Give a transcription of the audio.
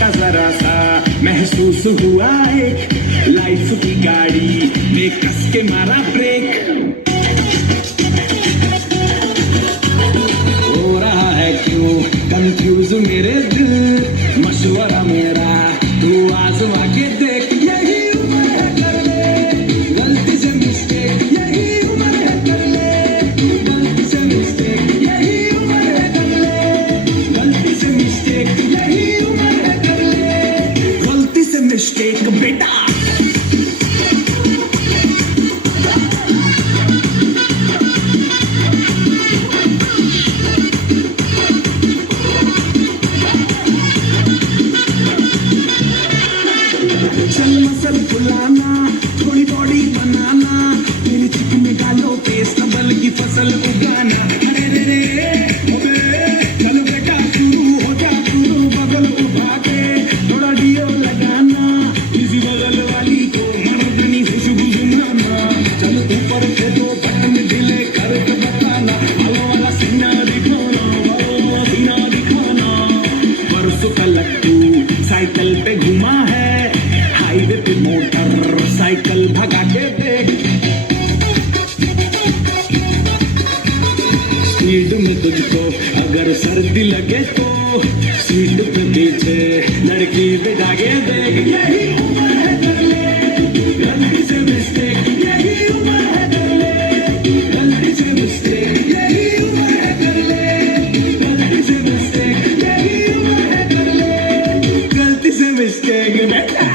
झटका जरा सा महसूस हुआ एक लाइफ की गाड़ी में कस के मारा ब्रेक हो रहा है क्यों कंफ्यूज मेरे दिल मशवरा मेरा तू आजमा के देख यही उम्र है कर ले गलती से मिस्टेक यही उम्र है कर ले गलती से मिस्टेक यही उम्र है कर ले गलती से मिस्टेक यही उम्र है कर ले गलती से मिस्टेक बेटा चल मसल फुलाना थोड़ी बॉडी बनाना तेरे चिकने गालों पे सबल की फसल उगाना अरे रे रे ओबे चलो बेटा शुरू हो जा शुरू बगल उठा के थोड़ा डियो लगाना किसी बगल वाली को मर्दनी खुशबू सुनाना चल ऊपर से दो बटन ढीले करके बताना वालों वाला सीना दिखाना वालों वाला सीना दिखाना परसों का लट्टू साइकिल पे घुमा है हाईवे पे मोटर साइकिल भगा के देख स्पीड में तुझको अगर सर्दी लगे तो सीट पे पीछे लड़की बिठा के देख यही उम्र है कर ले गलती से मिस्टेक यही उम्र है कर ले गलती से मिस्टेक यही उम्र है कर ले गलती से मिस्टेक यही उम्र है कर ले गलती से मिस्टेक बेटा